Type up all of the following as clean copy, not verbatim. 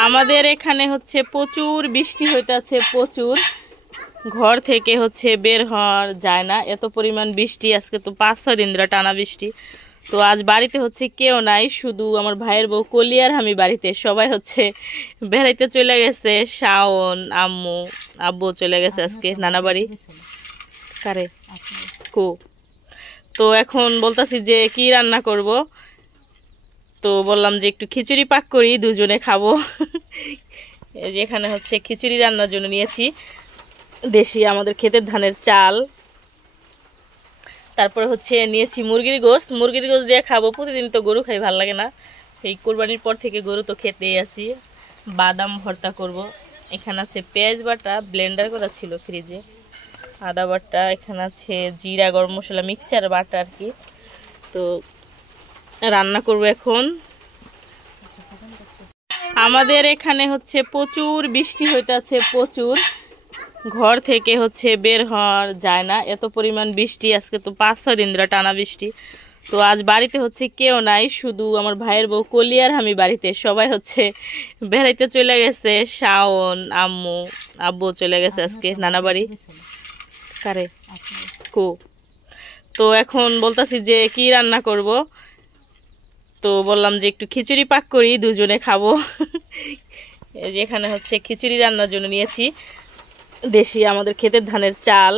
আমাদের এখানে হচ্ছে প্রচুর বৃষ্টি হইতাছে, প্রচুর। ঘর থেকে হচ্ছে বের হওয়া যায় না, এত পরিমাণ বৃষ্টি। আজকে তো 5-6 দিন ধরে টানা বৃষ্টি। তো আজ বাড়িতে হচ্ছে কেউ নাই, শুধু আমার ভাইয়ের বউ কলি আর আমি বাড়িতে। সবাই হচ্ছে বেড়াইতে চলে গেছে। শাওন, আম্মু, আব্বু চলে গেছে আজকে নানা বাড়ি। কারে কো। তো এখন বলতাছি যে কি রান্না করব। তো বললাম যে একটু খিচুড়ি পাক করি, দুজনে খাবো। এখানে হচ্ছে খিচুড়ি রান্নার জন্য নিয়েছি দেশি আমাদের ক্ষেতের ধানের চাল। তারপরে হচ্ছে নিয়েছি মুরগির গোশত। মুরগির গোশত দিয়ে খাবো, প্রতিদিন তো গরু খাই, ভালো লাগে না। এই কোরবানির পর থেকে গরু তো খেতেই আসি। বাদাম ভর্তা করব। এখানে আছে পেঁয়াজ বাটা, ব্লেন্ডার করা ছিল ফ্রিজে, আদা বাটা, এখানে আছে জিরা গরম মশলা মিক্সচার বাটা আর কি। তো রান্না করব এখন। আমাদের এখানে হচ্ছে প্রচুর বৃষ্টি হইতাছে, প্রচুর। ঘর থেকে হচ্ছে বের হওয়া যায় না, এত পরিমাণ বৃষ্টি। আজকে তো 5-6 দিন ধরে টানা বৃষ্টি। তো আজ বাড়িতে হচ্ছে কেউ নাই, শুধু আমার ভাইয়ের বউ কলি আর আমি বাড়িতে। সবাই হচ্ছে বেড়াইতে চলে গেছে। শাওন, আম্মু, আব্বু চলে গেছে আজকে নানা বাড়ি। কারে কো। তো এখন বলতাছি যে কি রান্না করব। তো বললাম যে একটু খিচুড়ি পাক করি, দুজনে খাবো। এখানে হচ্ছে খিচুড়ি রান্নার জন্য নিয়েছি দেশি আমাদের ক্ষেতের ধানের চাল।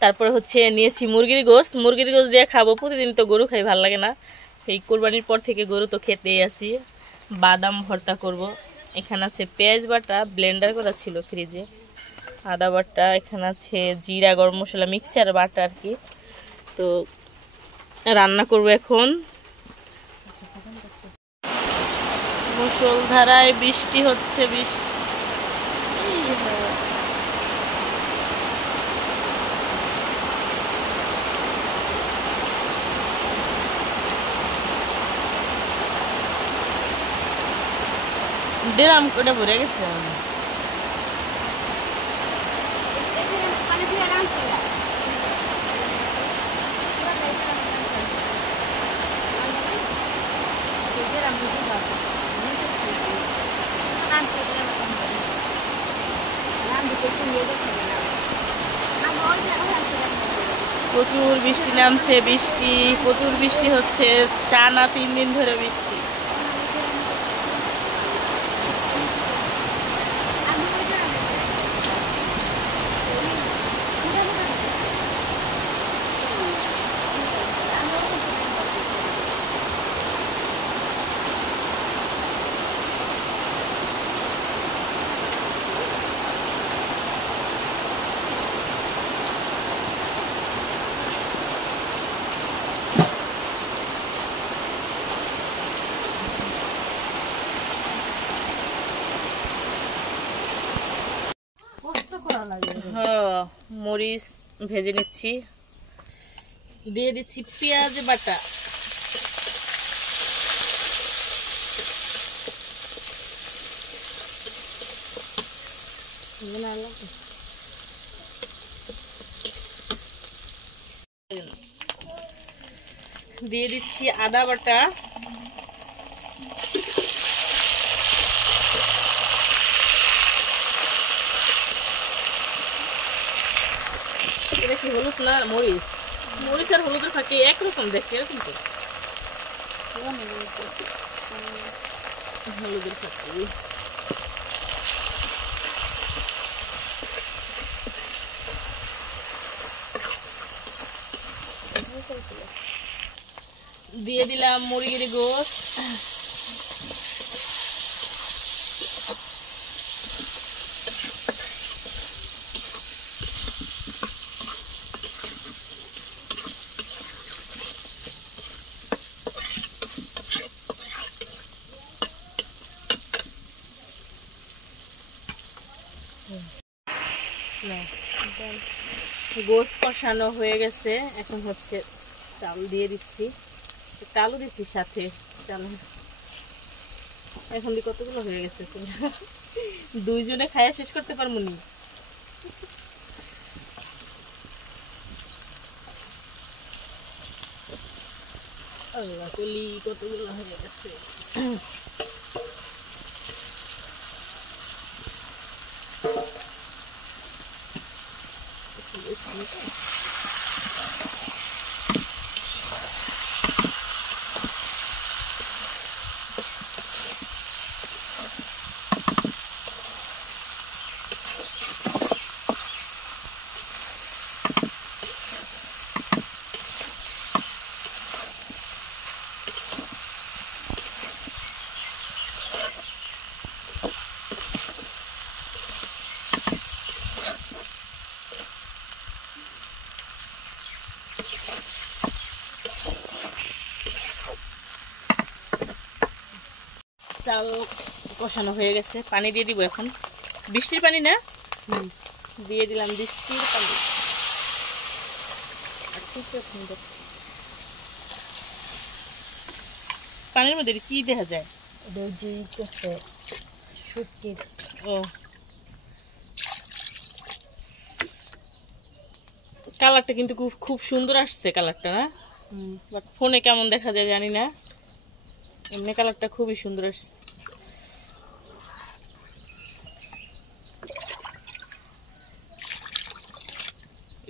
তারপরে হচ্ছে নিয়েছি মুরগির গোশত। মুরগির গোশত দিয়ে খাবো, প্রতিদিন তো গরু খাই, ভালো লাগে না। এই কোরবানির পর থেকে গরু তো খেতেই আসি। বাদাম ভর্তা করব। এখানে আছে পেঁয়াজ বাটা, ব্লেন্ডার করা ছিল ফ্রিজে, আদা বাটা, এখানে আছে জিরা গরম মশলা মিক্সচার বাটা আর কি। তো রান্না করব এখন। মুষলধারায় বৃষ্টি হচ্ছে, ড্রাম করে ভরে গেছে। প্রচুর বৃষ্টি নামছে, প্রচুর বৃষ্টি হচ্ছে, টানা 3 দিন ধরে বৃষ্টি। হ্যাঁ, মরিচ ভেজে নিচ্ছি, দিয়ে দিচ্ছি পেঁয়াজ বাটা। দিয়ে দিচ্ছি আদা বাটা। এটা কি হলুদ না মরিচ? মরিচ আর হলুদের ফাঁকে একরকম দেখতে, এরকম তো হলুদের ফাঁকে। দিয়ে দিলাম মুরগির গোশত। গোশত কষানো হয়ে গেছে, এখন হচ্ছে চাল দিয়ে দিচ্ছি। চালও দিচ্ছি সাথে, চাল এখন কতগুলো হয়ে গেছে, দুইজনে খাইয়া শেষ করতে পারবো নি। আল্লাহ কলি কতগুলো হয়ে গেছে। চাল কষানো হয়ে গেছে, পানি দিয়ে দিব এখন। বৃষ্টির পানি না, দিয়ে দিলাম বৃষ্টির পানি। পানির মধ্যে কি দেখা যায়? ও, কালারটা কিন্তু খুব সুন্দর আসছে কালারটা, না? বাট ফোনে কেমন দেখা যায় জানি না, এমনি কালারটা খুবই সুন্দর আসছে।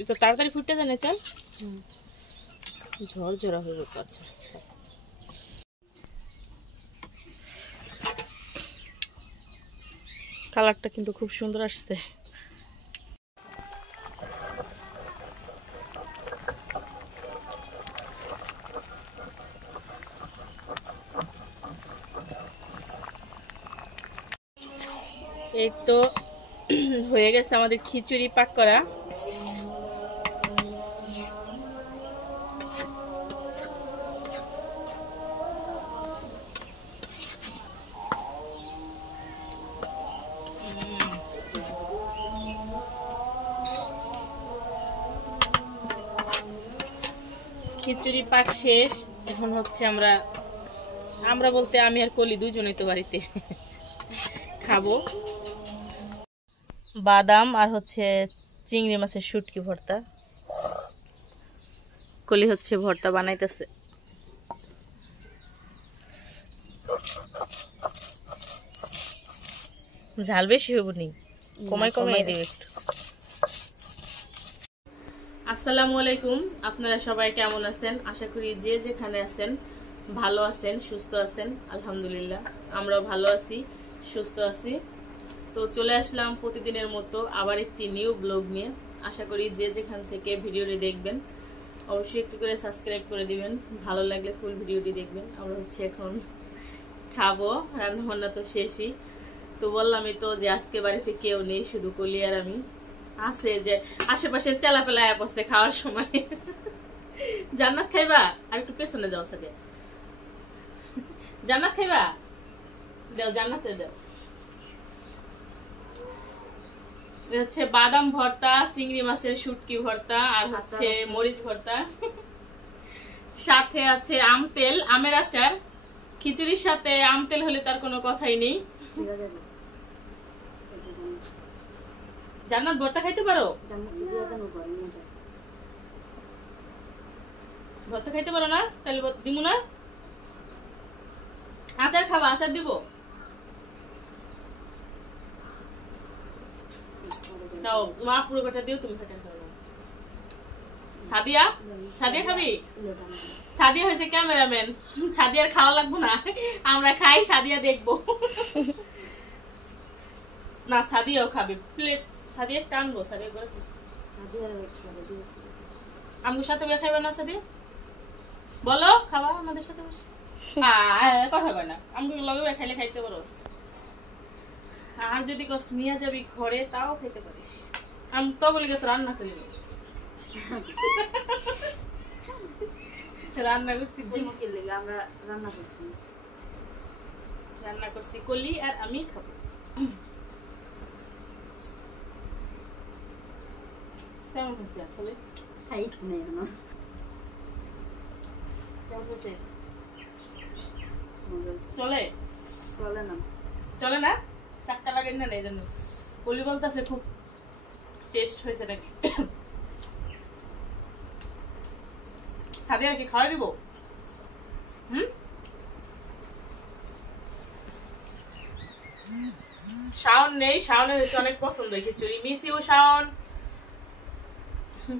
এটা তাড়াতাড়ি ফুটতে জানে চাল, ঝরঝরা হয়ে যেত। আচ্ছা, কালারটা কিন্তু খুব সুন্দর আসছে। এই তো হয়ে গেছে আমাদের খিচুড়ি পাক করা। খিচুড়ি পাক শেষ। এখন হচ্ছে আমরা বলতে আমি আর কলি দুজনেই তো বাড়িতে খাবো। বাদাম আর হচ্ছে চিংড়ি মাছের শুটকি ভর্তা। কলি হচ্ছে ভর্তা বানাইতেছে। ঝাল বেশি হইব নি, কমাই কমাই দিও একটু। আসসালামু আলাইকুম, আপনারা সবাই কেমন আছেন? আশা করি যে যেখানে আছেন ভালো আছেন, সুস্থ আছেন। আলহামদুলিল্লাহ আমরাও ভালো আছি, সুস্থ আছি। তো চলে আসলাম প্রতিদিনের মতো আবার একটি নিউ ব্লগ নিয়ে। আশা করি যে যেখান থেকে ভিডিওটি দেখবেন অবশ্যই একটু করে সাবস্ক্রাইব করে দিবেন, ভালো লাগলে ফুল ভিডিওটি দেখবেন। আমরা হচ্ছে এখন খাবো, রান্নাবান্না তো শেষই। তো বললামই তো যে আজকে বাড়িতে কেউ নেই, শুধু কলি আর আমি। আছে যে আশেপাশে চেলাপেলা বসে খাওয়ার সময়। জান্নাত খাইবা? আর একটু পেছনে যাও, সাথে জান্নাত খাইবা? দাও, জান্নাতে দাও। হচ্ছে বাদাম ভর্তা, চিংড়ি মাছের শুটকি ভর্তা, আর হচ্ছে মরিচ ভর্তা, সাথে আছে আম তেল, আমের আচার। খিচুড়ির সাথে আম তেল হলে তার কোনো কথাই নেই। জান্নাত ভর্তা খাইতে পারো? ভর্তা খাইতে পারো না? তাহলে দিব না। আচার খাবা? আচার দিব। নাও মা পুরো কটা দিও, তুমি খাটা খাও। সাদিয়া, সাদিয়া খাবি? সাদিয়া হয়েছে ক্যামেরাম্যান, সাদিয়ার খাওয়া লাগবো না, আমরা খাই, সাদিয়া দেখবো না। সাদিয়াও খাবে, প্লেট সাদিয়া টানবো। সাদিয়া করে আমার সাথে খাইবে না? সাদিয়া বলো খাবা আমাদের সাথে বসে? কথা কয় না, আমি লগে খাইলে খাইতে পারো। আর যদি কস নিয়ে যাবি ঘরে তাও খেতে পারিস। আমি তগলিকে তো রান্না করি, রান্না করছি, রান্না করছি কলি আর আমি খাবো। কেমন হয়েছে আসলে? চলে চলে না, চলে না, চাক্কা লাগাই না। এই জন্য কলি বলতেছে খুব টেস্ট হয়েছে নাকি। সাদিয়া কি খাওয়াই দিব? শাওন নেই, শাওনের হয়েছে অনেক পছন্দ খিচুড়ি। Miss you Shaon. হুম।